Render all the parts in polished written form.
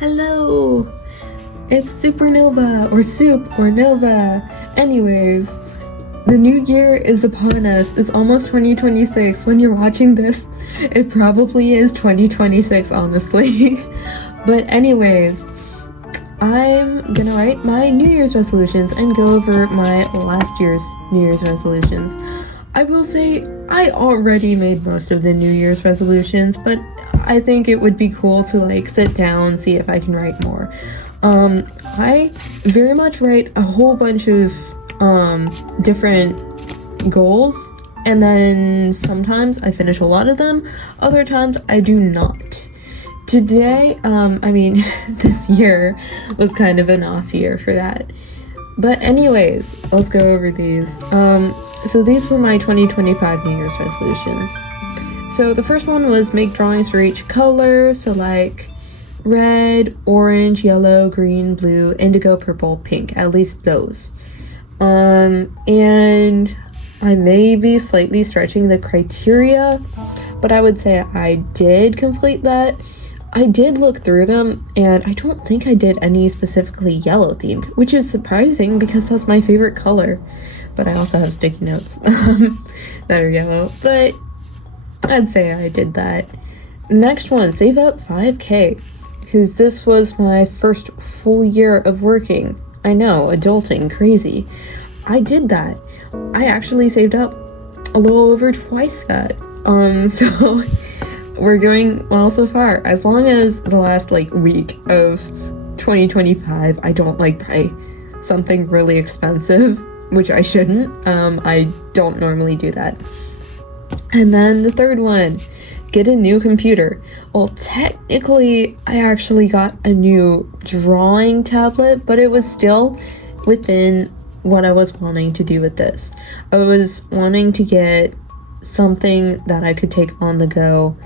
Hello! It's Supernova, or Soup, or Nova. Anyways, the new year is upon us. It's almost 2026. When you're watching this, it probably is 2026, honestly. But anyways, I'm gonna write my New Year's resolutions and go over my last year's New Year's resolutions. I will say I already made most of the New Year's resolutions, but I think it would be cool to sit down, see if I can write more. I very much write a whole bunch of different goals, and then sometimes I finish a lot of them, other times I do not. Today, this year was kind of an off year for that. But anyways, let's go over these. So these were my 2025 New Year's resolutions. So the first one was make drawings for each color, so red, orange, yellow, green, blue, indigo, purple, pink, at least those. And I may be slightly stretching the criteria, but I would say I did complete that. I did look through them, and I don't think I did any specifically yellow themed, which is surprising because that's my favorite color. But I also have sticky notes that are yellow, but I'd say I did that. Next one, save up 5K, because this was my first full year of working. I know, adulting, crazy. I did that. I actually saved up a little over twice that. So we're doing well so far. As long as the last week of 2025 I don't buy something really expensive, which I shouldn't. I don't normally do that. And then the third one, get a new computer. Well, technically I actually got a new drawing tablet, but it was still within what I was wanting to do with this. I was wanting to get something that I could take on the go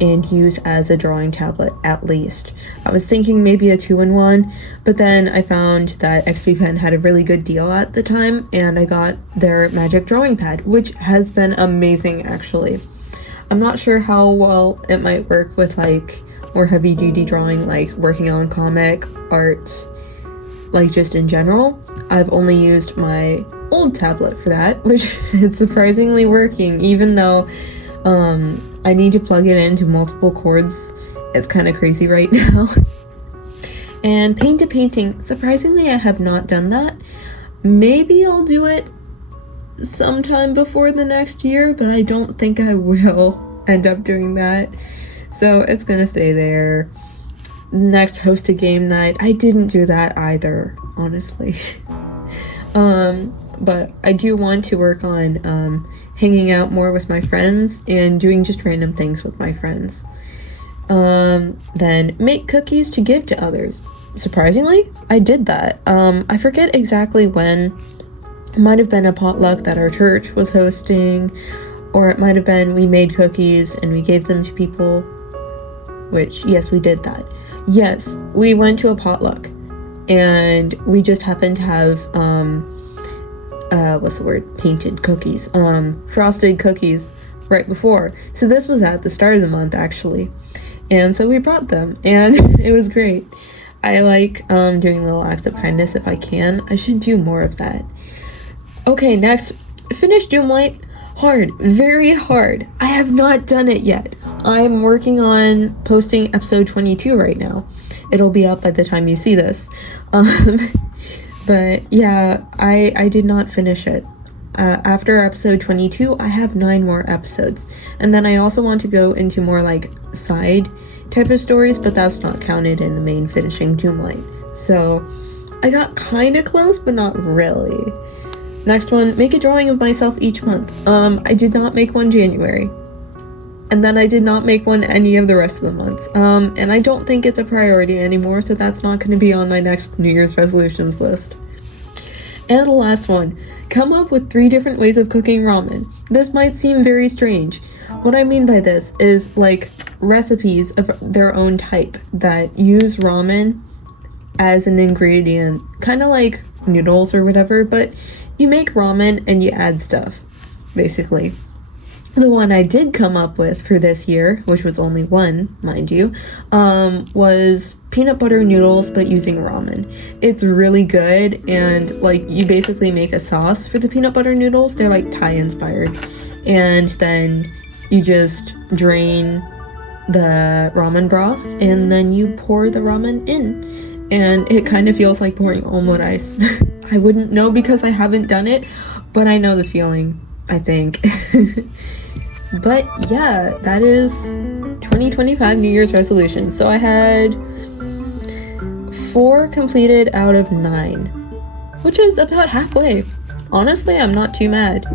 and use as a drawing tablet at least. I was thinking maybe a 2-in-1, but then I found that XP Pen had a really good deal at the time, and I got their magic drawing pad, which has been amazing actually. I'm not sure how well it might work with more heavy duty drawing, working on comic art, just in general. I've only used my old tablet for that, which is surprisingly working, even though I need to plug it into multiple cords. It's kind of crazy right now. And paint to painting, surprisingly I have not done that. Maybe I'll do it sometime before the next year, but I don't think I will end up doing that. So it's gonna stay there. Next, host a game night. I didn't do that either, honestly. But I do want to work on hanging out more with my friends and doing just random things with my friends. Then make cookies to give to others. Surprisingly, I did that. I forget exactly when. It might have been a potluck that our church was hosting, or it might have been we made cookies and we gave them to people, which, yes, we did that. Yes, we went to a potluck and we just happened to have painted cookies, frosted cookies right before. So this was at the start of the month actually, and so we brought them and it was great. I like doing little acts of kindness if I can. I should do more of that. Okay, next, finish Doomlight. Hard, very hard. I have not done it yet. I'm working on posting episode 22 right now. It'll be up by the time you see this. But yeah, I did not finish it. After episode 22, I have 9 more episodes. And then I also want to go into more side type of stories, but that's not counted in the main finishing Doomlight. So I got kind of close, but not really. Next one, make a drawing of myself each month. I did not make one January. And then I did not make one any of the rest of the months. And I don't think it's a priority anymore, so that's not going to be on my next New Year's resolutions list. And the last one, come up with 3 different ways of cooking ramen. This might seem very strange. What I mean by this is recipes of their own type that use ramen as an ingredient, kind of like noodles or whatever, but you make ramen and you add stuff, basically. The one I did come up with for this year, which was only one, mind you, was peanut butter noodles, but using ramen. It's really good, and like you basically make a sauce for the peanut butter noodles. They're like Thai inspired, and then you just drain the ramen broth, and then you pour the ramen in, and it kind of feels like pouring omurice. I wouldn't know because I haven't done it, but I know the feeling, I think. But yeah, that is 2025 New Year's resolutions. So I had 4 completed out of 9, which is about halfway. Honestly, I'm not too mad.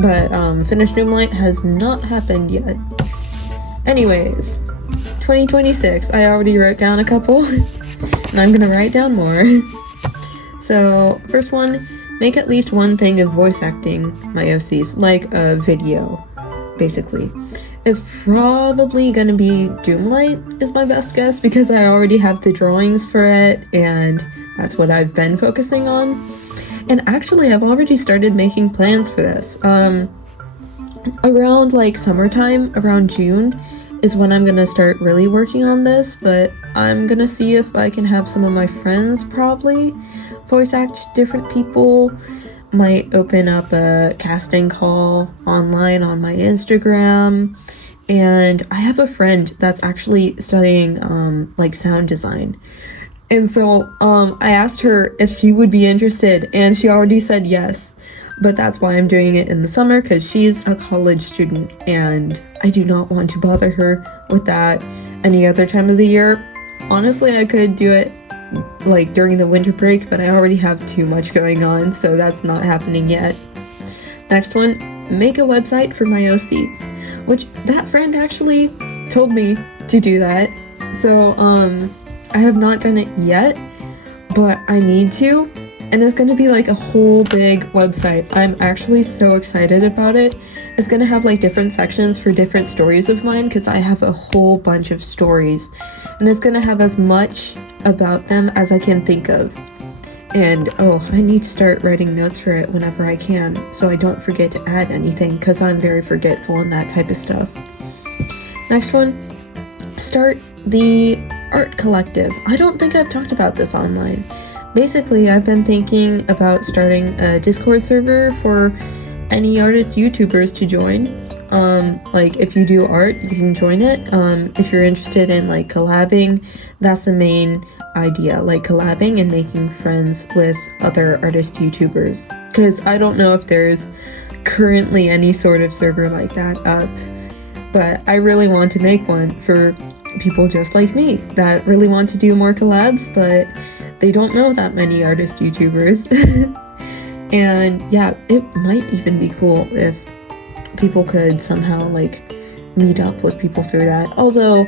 But finished Moonlight has not happened yet. Anyways, 2026, I already wrote down a couple, and I'm gonna write down more. So, first one, make at least one thing of voice acting my OCs, like a video. Basically, it's probably gonna be Doomlight is my best guess because I already have the drawings for it and that's what I've been focusing on. And actually I've already started making plans for this. Around like summertime, around June is when I'm gonna start really working on this, but I'm gonna see if I can have some of my friends probably voice act different people. Might open up a casting call online on my Instagram, and I have a friend that's actually studying like sound design, and so I asked her if she would be interested, and she already said yes. But that's why I'm doing it in the summer, because she's a college student and I do not want to bother her with that any other time of the year. Honestly, I could do it like during the winter break, but I already have too much going on, so that's not happening yet. Next one, make a website for my OCs, which that friend actually told me to do that. So I have not done it yet, but I need to, and it's gonna be like a whole big website. I'm actually so excited about it. It's gonna have like different sections for different stories of mine, because I have a whole bunch of stories, and it's gonna have as much about them as I can think of. And I need to start writing notes for it whenever I can, so I don't forget to add anything, because I'm very forgetful and that type of stuff. Next one, start the art collective. I don't think I've talked about this online. Basically, I've been thinking about starting a Discord server for any artists, YouTubers to join. Like if you do art, you can join it. If you're interested in like collabing, that's the main idea, like collabing and making friends with other artist YouTubers. Because I don't know if there's currently any sort of server like that up, but I really want to make one for people just like me that really want to do more collabs, but they don't know that many artist YouTubers. And yeah, it might even be cool if people could somehow like meet up with people through that. Although,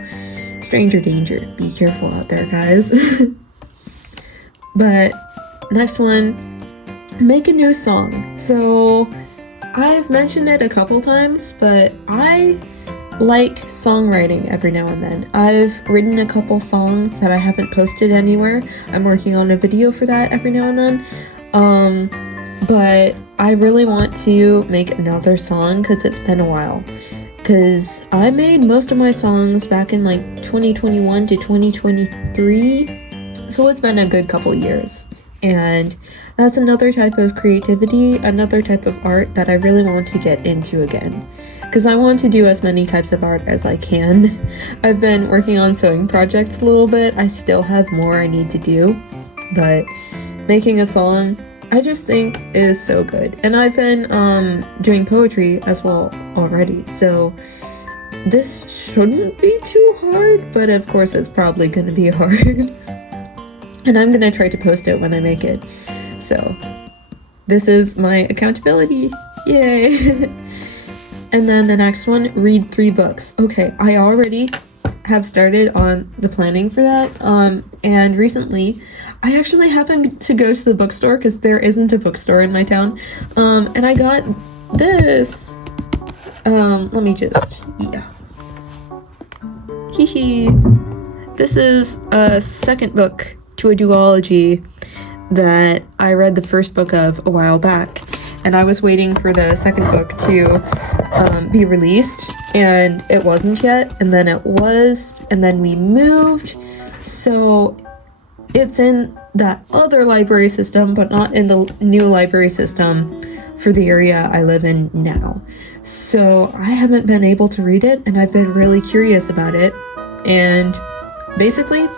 stranger danger, be careful out there, guys. But next one, make a new song. So I've mentioned it a couple times, but I like songwriting every now and then. I've written a couple songs that I haven't posted anywhere. I'm working on a video for that every now and then. But I really want to make another song because it's been a while. Because I made most of my songs back in like 2021 to 2023. So it's been a good couple years. And that's another type of creativity, another type of art that I really want to get into again. Because I want to do as many types of art as I can. I've been working on sewing projects a little bit. I still have more I need to do. But making a song, I just think is so good. And I've been doing poetry as well already. So this shouldn't be too hard. But of course it's probably going to be hard. And I'm going to try to post it when I make it. So this is my accountability. Yay! And then the next one, read 3 books. Okay, I already have started on the planning for that. And recently, I actually happened to go to the bookstore because there isn't a bookstore in my town. And I got this. Let me just, Hee. This is a second book to a duology that I read the first book of a while back. and I was waiting for the second book to be released, and it wasn't yet, and then it was, and then we moved, so it's in that other library system, but not in the new library system for the area I live in now. So I haven't been able to read it, and I've been really curious about it, and basically,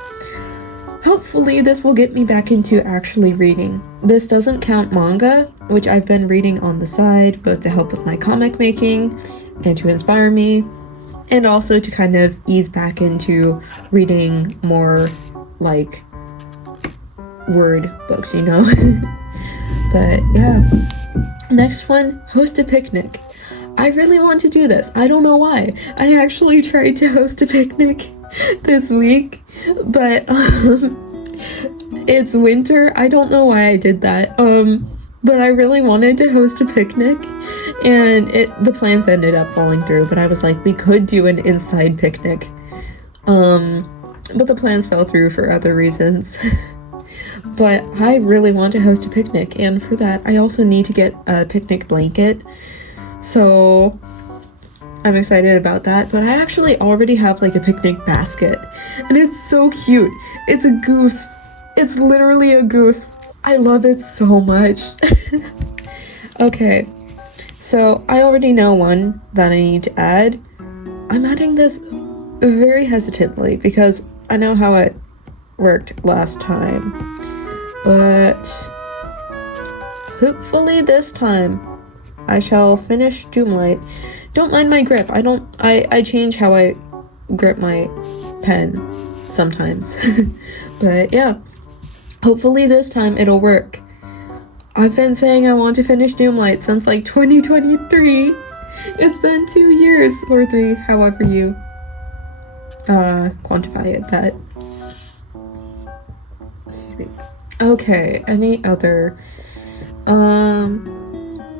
hopefully this will get me back into actually reading. This doesn't count manga, which I've been reading on the side, both to help with my comic making and to inspire me, and also to kind of ease back into reading more like word books, you know? But yeah. Next one, host a picnic. I really want to do this. I don't know why. I actually tried to host a picnic this week, but it's winter. I don't know why I did that. But I really wanted to host a picnic, and the plans ended up falling through, but I was like, we could do an inside picnic. But the plans fell through for other reasons. But I really want to host a picnic, and for that I also need to get a picnic blanket, so I'm excited about that. But I actually already have like a picnic basket, and it's so cute. It's a goose. It's literally a goose. I love it so much. Okay, so I already know one that I need to add. I'm adding this very hesitantly because I know how it worked last time, but hopefully this time I shall finish Doomlight. Don't mind my grip. I change how I grip my pen sometimes. But yeah, hopefully this time it'll work. I've been saying I want to finish Doomlight since like 2023. It's been 2 years, or 3, however you quantify it, that. Excuse me. Okay, any other?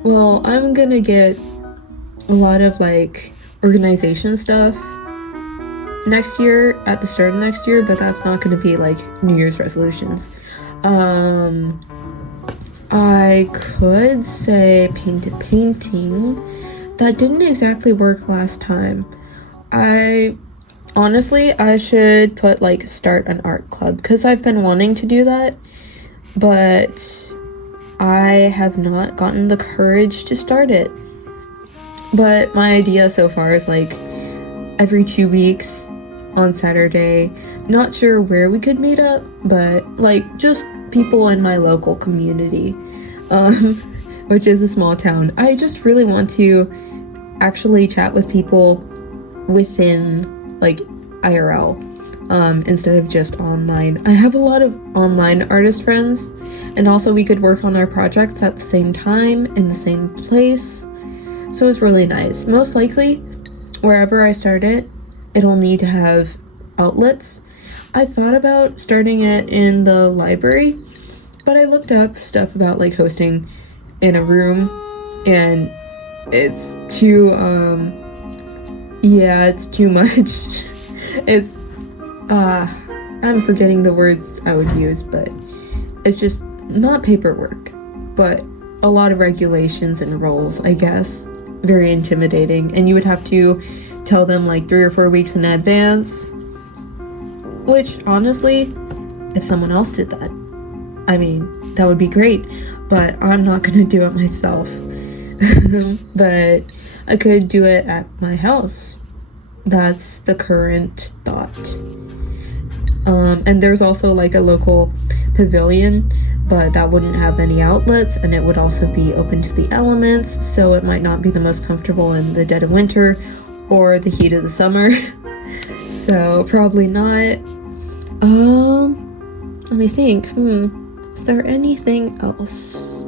Well, I'm gonna get a lot of like organization stuff next year, at the start of next year, but that's not gonna be like New Year's resolutions. I could say paint a painting. That didn't exactly work last time. Honestly, I should put like start an art club, because I've been wanting to do that, but I have not gotten the courage to start it. But my idea so far is like every 2 weeks on Saturday. Not sure where we could meet up, but like just people in my local community, which is a small town. I just really want to actually chat with people within like IRL, instead of just online. I have a lot of online artist friends, and also we could work on our projects at the same time in the same place, so it's really nice. Most likely wherever I start it, it'll need to have outlets. I thought about starting it in the library, but I looked up stuff about like hosting in a room, and it's too it's too much. It's I'm forgetting the words I would use, but it's just not paperwork, but a lot of regulations and rules, I guess. Very intimidating, and you would have to tell them like 3 or 4 weeks in advance, which honestly, if someone else did that, I mean, that would be great, but I'm not gonna do it myself. But I could do it at my house. That's the current thought. And there's also like a local pavilion, but that wouldn't have any outlets, and it would also be open to the elements, so it might not be the most comfortable in the dead of winter or the heat of the summer. So probably not. Let me think. Is there anything else?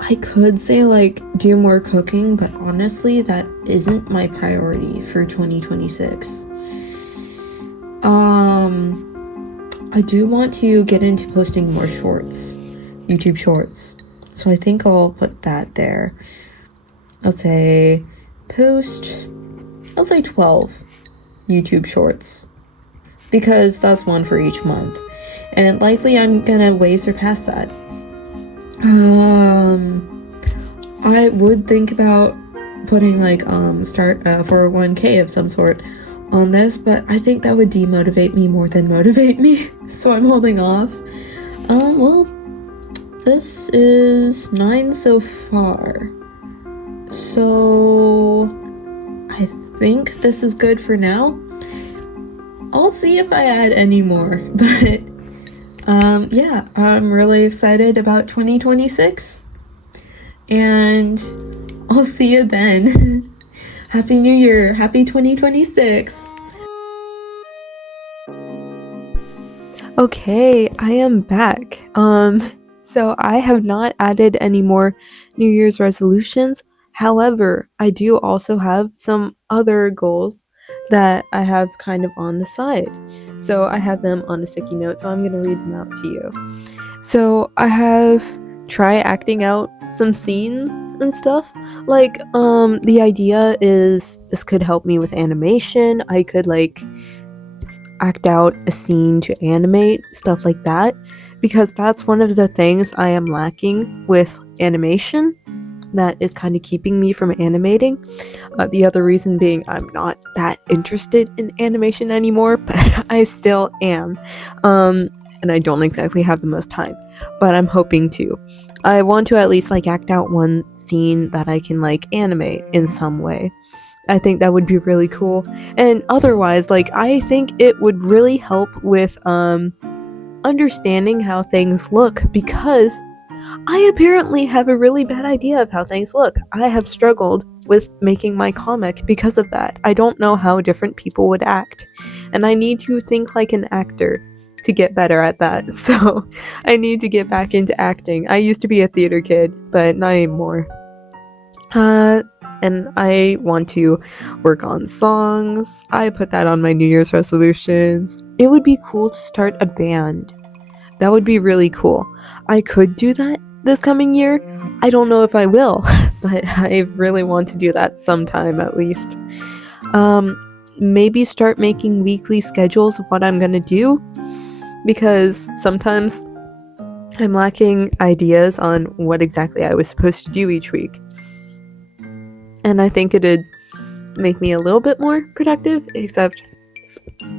I could say like do more cooking, but honestly that isn't my priority for 2026. I do want to get into posting more shorts, YouTube shorts, so I think I'll put that there. I'll say 12 YouTube shorts, because that's one for each month, and likely I'm gonna way surpass that. I would think about putting like start 401k of some sort on this, but I think that would demotivate me more than motivate me, so I'm holding off. Well, this is 9 so far, so I think this is good for now. I'll see if I add any more, but yeah, I'm really excited about 2026, and I'll see you then. Happy New Year, happy 2026. Okay, I am back. So I have not added any more New Year's resolutions. However, I do also have some other goals that I have kind of on the side. So I have them on a sticky note, so I'm going to read them out to you. So I have try acting out some scenes and stuff. Like, the idea is this could help me with animation. I could like act out a scene to animate, stuff like that, because that's one of the things I am lacking with animation that is kind of keeping me from animating. The other reason being I'm not that interested in animation anymore, but I still am. And I don't exactly have the most time, but I'm hoping to. I want to at least like act out one scene that I can like animate in some way. I think that would be really cool. And otherwise, like, I think it would really help with understanding how things look, because I apparently have a really bad idea of how things look. I have struggled with making my comic because of that. I don't know how different people would act, and I need to think like an actor to get better at that. So I need to get back into acting. I used to be a theater kid, but not anymore. And I want to work on songs. I put that on my New Year's resolutions. It would be cool to start a band. That would be really cool. I could do that this coming year. I don't know if I will, but I really want to do that sometime at least. Maybe start making weekly schedules of what I'm gonna do, because sometimes I'm lacking ideas on what exactly I was supposed to do each week. And I think it'd make me a little bit more productive, except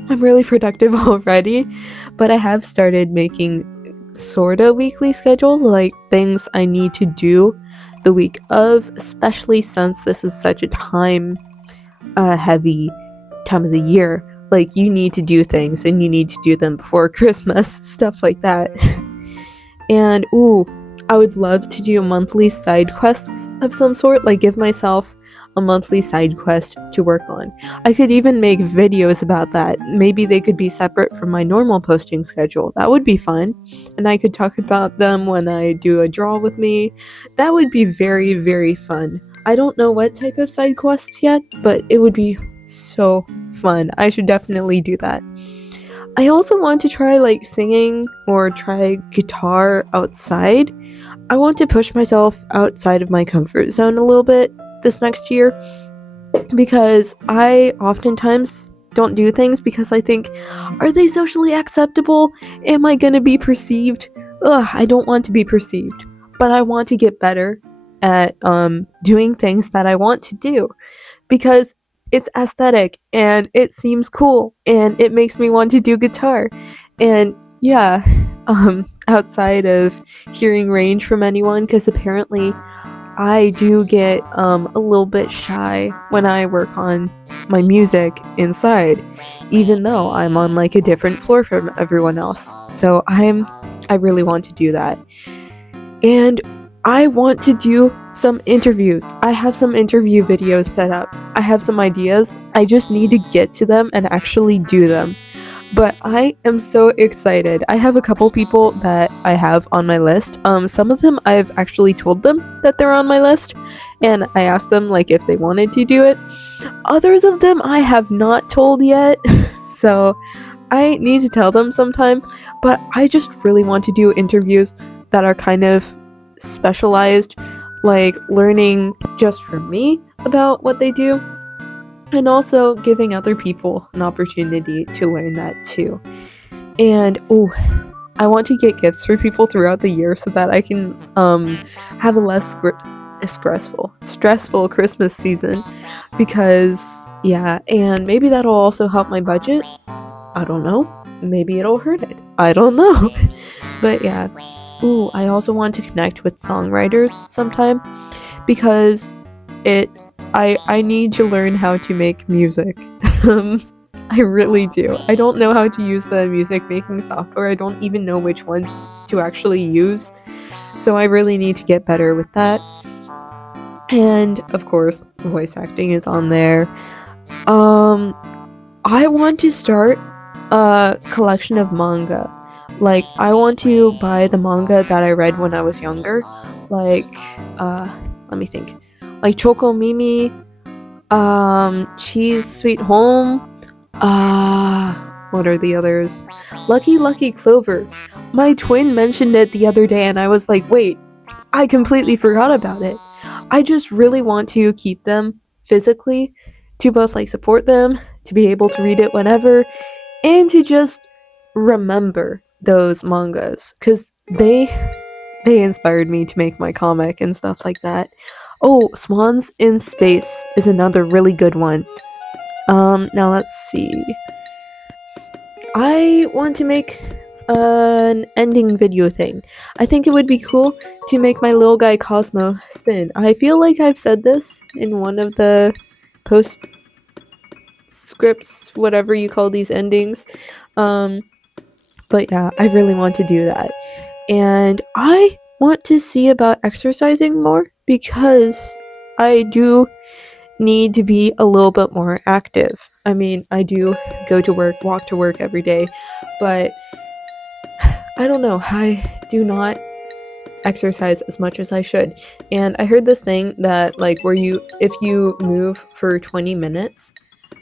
I'm really productive already. But I have started making sorta weekly schedules, like things I need to do the week of, especially since this is such a time heavy time of the year. Like, you need to do things, and you need to do them before Christmas, stuff like that. And I would love to do monthly side quests of some sort, like give myself a monthly side quest to work on. I could even make videos about that. Maybe they could be separate from my normal posting schedule. That would be fun. And I could talk about them when I do a draw with me. That would be very, very fun. I don't know what type of side quests yet, but it would be so fun. I should definitely do that. I also want to try like singing or try guitar outside. I want to push myself outside of my comfort zone a little bit this next year, because I oftentimes don't do things because I think, are they socially acceptable? Am I gonna be perceived? I don't want to be perceived, but I want to get better at doing things that I want to do, because it's aesthetic and it seems cool and it makes me want to do guitar. And yeah, outside of hearing range from anyone, because apparently I do get a little bit shy when I work on my music inside, even though I'm on like a different floor from everyone else. So I really want to do that. And I want to do some interviews. I have some interview videos set up. I have some ideas. I just need to get to them and actually do them. But I am so excited. I have a couple people that I have on my list. Some of them I've actually told them that they're on my list, and I asked them like if they wanted to do it. Others of them I have not told yet, so I need to tell them sometime. But I just really want to do interviews that are kind of specialized, like learning just from me about what they do, and also giving other people an opportunity to learn that too. And I want to get gifts for people throughout the year so that I can have a less stressful Christmas season, because yeah, and maybe that'll also help my budget. I don't know. Maybe it'll hurt it. I don't know. But yeah. Ooh, I also want to connect with songwriters sometime, because I need to learn how to make music. I really do. I don't know how to use the music making software. I don't even know which ones to actually use. So I really need to get better with that. And of course, voice acting is on there. I want to start a collection of manga. Like, I want to buy the manga that I read when I was younger. Like, let me think. Like Choco Mimi, Cheese Sweet Home, what are the others? Lucky Lucky Clover. My twin mentioned it the other day and I was like, wait, I completely forgot about it. I just really want to keep them physically, to both like support them, to be able to read it whenever, and to just remember those mangas, because they inspired me to make my comic and stuff like that. Oh, Swans in Space is another really good one. Now let's see. I want to make an ending video thing. I think it would be cool to make my little guy Cosmo spin. I feel like I've said this in one of the post scripts, whatever you call these endings. But yeah, I really want to do that. And I want to see about exercising more, because I do need to be a little bit more active. I mean, I do go to work, walk to work every day, but I don't know, I do not exercise as much as I should. And I heard this thing that, like, where if you move for 20 minutes,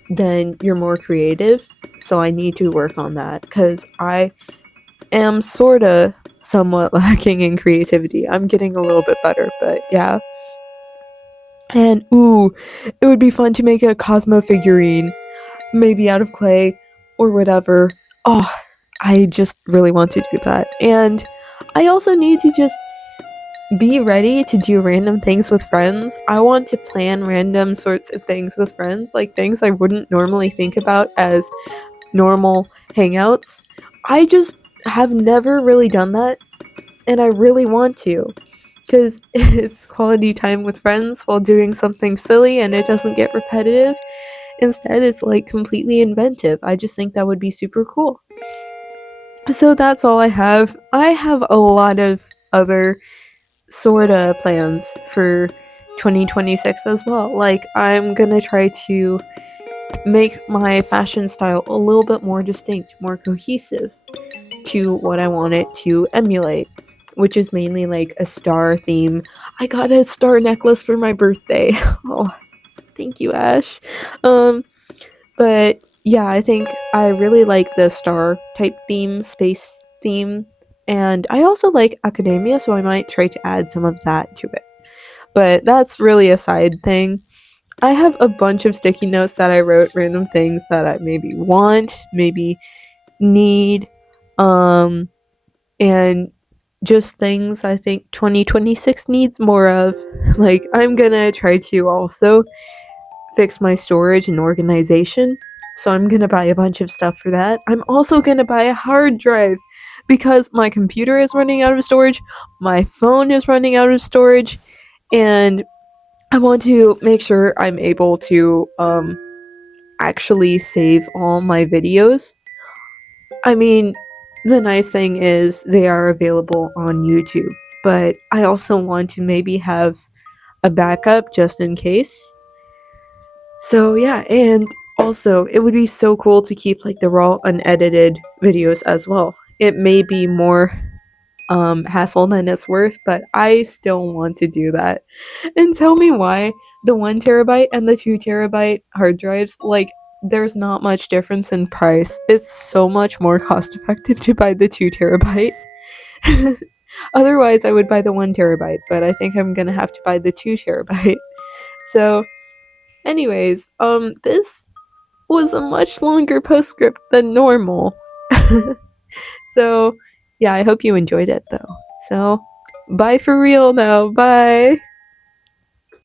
then you're more creative. So I need to work on that, because I am sorta somewhat lacking in creativity. I'm getting a little bit better, but yeah. And ooh, it would be fun to make a Cosmo figurine, maybe out of clay or whatever. Oh, I just really want to do that. And I also need to just be ready to do random things with friends. I want to plan random sorts of things with friends, like things I wouldn't normally think about as normal hangouts. I just have never really done that, and I really want to, because it's quality time with friends while doing something silly and it doesn't get repetitive. Instead, it's like completely inventive. I just think that would be super cool. So that's all I have. I have a lot of other sorta plans for 2026 as well. Like, I'm gonna try to make my fashion style a little bit more distinct, more cohesive to what I want it to emulate, which is mainly like a star theme. I got a star necklace for my birthday. Oh, thank you, Ash. But yeah, I think I really like the star type theme, space theme, and I also like academia, so I might try to add some of that to it. But that's really a side thing. I have a bunch of sticky notes that I wrote random things that I maybe want, maybe need, and just things I think 2026 needs more of. Like, I'm gonna try to also fix my storage and organization, so I'm gonna buy a bunch of stuff for that. I'm also gonna buy a hard drive, because my computer is running out of storage, my phone is running out of storage, and I want to make sure I'm able to actually save all my videos. I mean, the nice thing is they are available on YouTube, but I also want to maybe have a backup just in case. So yeah, and also it would be so cool to keep like the raw unedited videos as well. It may be more hassle than it's worth, but I still want to do that. And tell me why the 1 terabyte and the 2 terabyte hard drives, like, there's not much difference in price. It's so much more cost effective to buy the 2 terabyte. Otherwise, I would buy the 1 terabyte, but I think I'm gonna have to buy the 2 terabyte. So, anyways, this was a much longer postscript than normal. So, yeah, I hope you enjoyed it though. So, bye for real now. Bye.